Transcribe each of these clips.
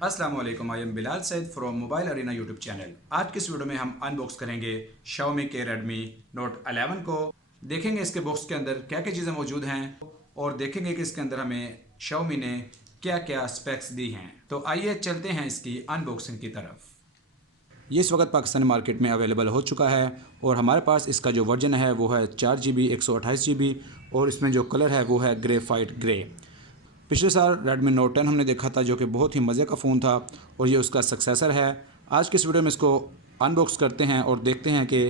अस्सलाम वालेकुम, I am Bilal Saeed from mobile arena YouTube channel. आज की इस वीडियो में हम अनबॉक्स करेंगे Xiaomi के Redmi Note 11 को। देखेंगे इसके बॉक्स के अंदर क्या क्या चीज़ें मौजूद हैं और देखेंगे कि इसके अंदर हमें Xiaomi ने क्या क्या स्पेक्स दी हैं। तो आइए चलते हैं इसकी अनबॉक्सिंग की तरफ। ये इस वक्त पाकिस्तानी मार्केट में अवेलेबल हो चुका है और हमारे पास इसका जो वर्जन है वो है 4GB 128GB और इसमें जो कलर है वो है ग्रेफाइट ग्रे। पिछले साल Redmi Note 10 हमने देखा था जो कि बहुत ही मज़े का फ़ोन था और ये उसका सक्सेसर है। आज की इस वीडियो में इसको अनबॉक्स करते हैं और देखते हैं कि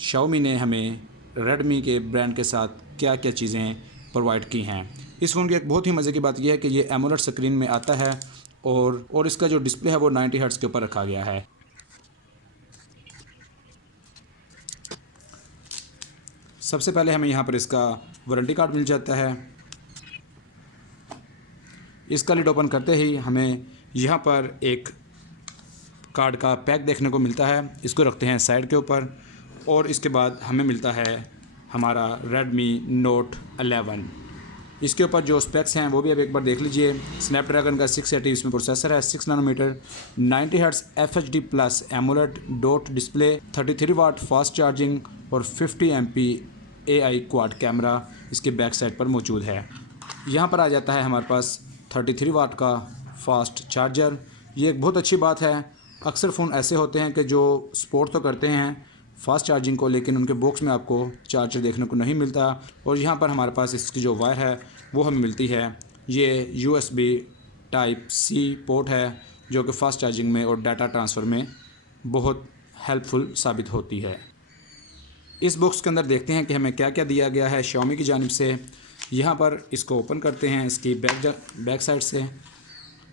Xiaomi ने हमें Redmi के ब्रांड के साथ क्या क्या चीज़ें प्रोवाइड की हैं। इस फ़ोन की एक बहुत ही मज़े की बात यह है कि ये एमोलेड स्क्रीन में आता है और इसका जो डिस्प्ले है वो 90 हर्ट्ज़ के ऊपर रखा गया है। सबसे पहले हमें यहाँ पर इसका वारंटी कार्ड मिल जाता है। इसका लिड ओपन करते ही हमें यहाँ पर एक कार्ड का पैक देखने को मिलता है। इसको रखते हैं साइड के ऊपर और इसके बाद हमें मिलता है हमारा Redmi Note 11। इसके ऊपर जो स्पेक्स हैं वो भी अब एक बार देख लीजिए। स्नैपड्रैगन का 680 इसमें प्रोसेसर है, 6 nanometre, 90 hertz FHD plus AMOLED dot display, 33 watt fast charging और 50 MP AI क्वाड कैमरा इसके बैक साइड पर मौजूद है। यहाँ पर आ जाता है हमारे पास 33 वाट का फास्ट चार्जर। ये एक बहुत अच्छी बात है। अक्सर फ़ोन ऐसे होते हैं कि जो सपोर्ट तो करते हैं फास्ट चार्जिंग को, लेकिन उनके बॉक्स में आपको चार्जर देखने को नहीं मिलता। और यहाँ पर हमारे पास इसकी जो वायर है वो हमें मिलती है। ये USB टाइप C पोर्ट है जो कि फ़ास्ट चार्जिंग में और डाटा ट्रांसफ़र में बहुत हेल्पफुल साबित होती है। इस बॉक्स के अंदर देखते हैं कि हमें क्या क्या दिया गया है Xiaomi की जानिब से। यहाँ पर इसको ओपन करते हैं इसकी बैक साइड से।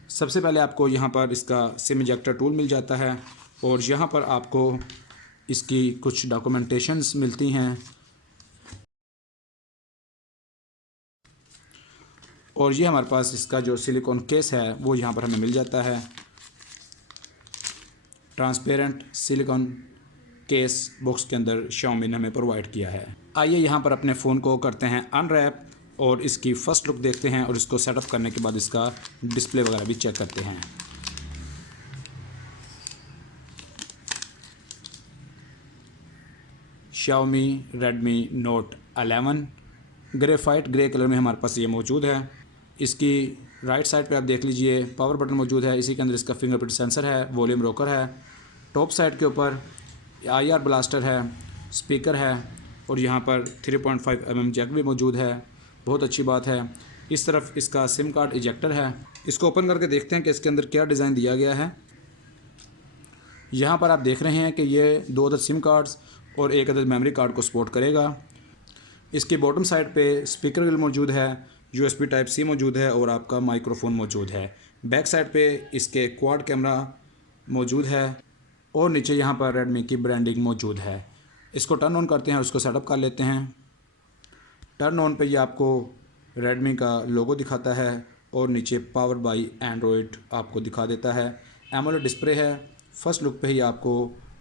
सबसे पहले आपको यहाँ पर इसका सिम इजेक्टर टूल मिल जाता है और यहाँ पर आपको इसकी कुछ डॉक्यूमेंटेशंस मिलती हैं और ये हमारे पास इसका जो सिलिकॉन केस है वो यहाँ पर हमें मिल जाता है। ट्रांसपेरेंट सिलिकॉन केस बॉक्स के अंदर Xiaomi ने हमें प्रोवाइड किया है। आइए यहाँ पर अपने फ़ोन को करते हैं अनरैप और इसकी फ़र्स्ट लुक देखते हैं और इसको सेटअप करने के बाद इसका डिस्प्ले वगैरह भी चेक करते हैं। Xiaomi Redmi Note 11 graphite grey colour में हमारे पास ये मौजूद है। इसकी राइट साइड पे आप देख लीजिए पावर बटन मौजूद है। इसी के अंदर इसका फिंगरप्रिंट सेंसर है, वॉल्यूम रोकर है। टॉप साइड के ऊपर IR ब्लास्टर है, स्पीकर है और यहाँ पर 3.5 mm जैक भी मौजूद है। बहुत अच्छी बात है। इस तरफ इसका सिम कार्ड इजेक्टर है। इसको ओपन करके देखते हैं कि इसके अंदर क्या डिज़ाइन दिया गया है। यहाँ पर आप देख रहे हैं कि ये 2 अदद सिम कार्ड्स और 1 अदद मेमोरी कार्ड को सपोर्ट करेगा। इसकी बॉटम साइड पे स्पीकर ग्रिल मौजूद है, USB टाइप C मौजूद है और आपका माइक्रोफोन मौजूद है। बैक साइड पे इसके क्वाड कैमरा मौजूद है और नीचे यहाँ पर Redmi की ब्रांडिंग मौजूद है। इसको टर्न ऑन करते हैं और उसको सेटअप कर लेते हैं। टर्न ऑन पे ये आपको Redmi का लोगो दिखाता है और नीचे पावर बाई एंड्रॉयड आपको दिखा देता है। एमोलेड डिस्प्ले है। फर्स्ट लुक पे ही आपको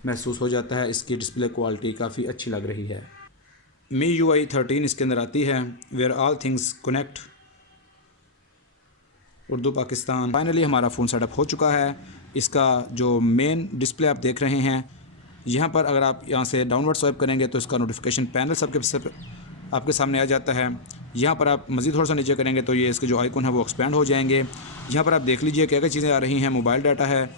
महसूस हो जाता है इसकी डिस्प्ले क्वालिटी काफ़ी अच्छी लग रही है। MIUI 13 इसके अंदर आती है, where all things connect, Urdu Pakistan. Finally हमारा फ़ोन सेटअप हो चुका है। इसका जो मेन डिस्प्ले आप देख रहे हैं, यहाँ पर अगर आप यहाँ से डाउनवर्ड स्वाइप करेंगे तो इसका नोटिफिकेशन पैनल सबके आपके सामने आ जाता है। यहाँ पर आप मज़ीद थोड़ा सा नीचे करेंगे तो ये इसके जो आइकन है वो एक्सपेंड हो जाएंगे। यहाँ पर आप देख लीजिए क्या क्या चीज़ें आ रही हैं। मोबाइल डाटा है,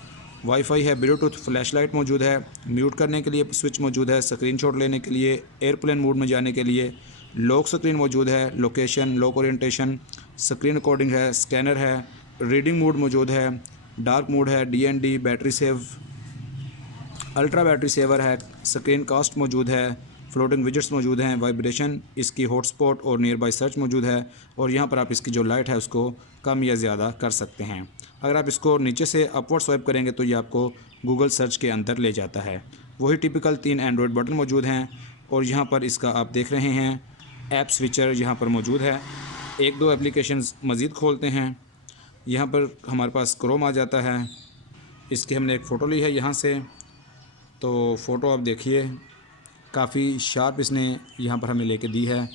वाईफाई है, ब्लूटूथ, फ्लैशलाइट मौजूद है, म्यूट करने के लिए स्विच मौजूद है, स्क्रीनशॉट लेने के लिए, एयरप्लेन मोड में जाने के लिए लॉक स्क्रीन मौजूद है, location, lock orientation, screen recording है, स्कैनर है, रीडिंग मोड मौजूद है, डार्क मोड है, DND, battery save, ultra battery saver है, स्क्रीन कास्ट मौजूद है, फ्लोटिंग विजेट्स मौजूद हैं, वाइब्रेशन, इसकी हॉटस्पॉट और नियर बाई सर्च मौजूद है और यहाँ पर आप इसकी जो लाइट है उसको कम या ज़्यादा कर सकते हैं। अगर आप इसको नीचे से अपवर्ड स्वाइप करेंगे तो ये आपको गूगल सर्च के अंदर ले जाता है। वही टिपिकल 3 एंड्रॉयड बटन मौजूद हैं और यहाँ पर इसका आप देख रहे हैं ऐप स्विचर यहाँ पर मौजूद है। 1-2 एप्लीकेशंस मज़ीद खोलते हैं। यहाँ पर हमारे पास क्रोम आ जाता है। इसकी हमने एक फ़ोटो ली है यहाँ से, तो फ़ोटो आप देखिए काफ़ी शार्प इसने यहाँ पर हमें लेके दी है।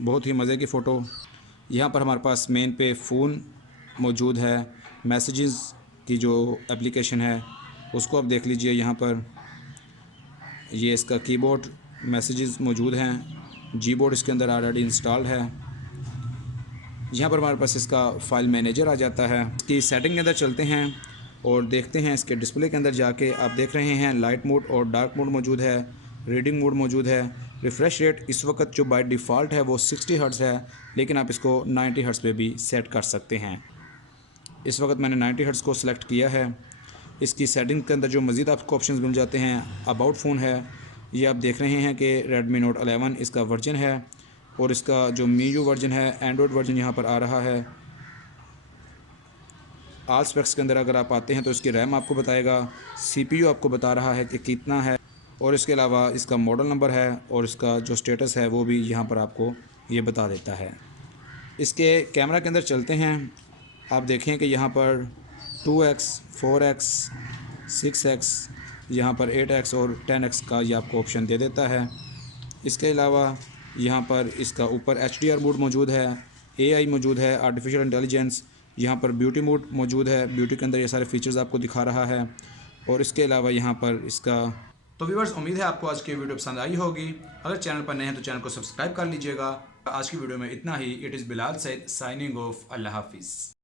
बहुत ही मज़े की फ़ोटो। यहाँ पर हमारे पास मेन पे फ़ोन मौजूद है, मैसेजेस की जो एप्लीकेशन है उसको आप देख लीजिए। यहाँ पर ये इसका कीबोर्ड मैसेजेस मौजूद हैं, जीबोर्ड इसके अंदर ऑलरेडी इंस्टॉल्ड है। यहाँ पर हमारे पास इसका फ़ाइल मैनेजर आ जाता है। इसकी सेटिंग के अंदर चलते हैं और देखते हैं इसके डिस्प्ले के अंदर जाके। आप देख रहे हैं लाइट मोड और डार्क मोड मौजूद है, रीडिंग मोड मौजूद है। रिफ़्रेश रेट इस वक्त जो बाय डिफ़ॉल्ट है वो 60 हर्ट्ज़ है, लेकिन आप इसको 90 हर्ट्ज़ पे भी सेट कर सकते हैं। इस वक्त मैंने 90 हर्ट्ज़ को सिलेक्ट किया है। इसकी सेटिंग के अंदर जो मज़ीद आपको ऑप्शंस मिल जाते हैं, अबाउट फ़ोन है, ये आप देख रहे हैं कि Redmi Note 11 इसका वर्जन है और इसका जो MIUI वर्जन है, एंड्रॉयड वर्जन यहाँ पर आ रहा है। ऑल स्पेक्स के अंदर अगर आप आते हैं तो इसकी रैम आपको बताएगा, CPU आपको बता रहा है कि कितना है, और इसके अलावा इसका मॉडल नंबर है और इसका जो स्टेटस है वो भी यहाँ पर आपको ये बता देता है। इसके कैमरा के अंदर चलते हैं। आप देखें कि यहाँ पर 2x, 4x, 6x, यहाँ पर 8x और 10x का ये आपको ऑप्शन दे देता है। इसके अलावा यहाँ पर इसका ऊपर HDR मोड मौजूद है, AI मौजूद है, आर्टिफिशियल इंटेलिजेंस, यहाँ पर ब्यूटी मोड मौजूद है। ब्यूटी के अंदर ये सारे फीचर्स आपको दिखा रहा है। और इसके अलावा यहाँ पर इसका तो व्यूअर्स, उम्मीद है आपको आज की वीडियो पसंद आई होगी। अगर चैनल पर नए हैं तो चैनल को सब्सक्राइब कर लीजिएगा। आज की वीडियो में इतना ही। It is Bilal said signing off. अल्लाह हाफिज़।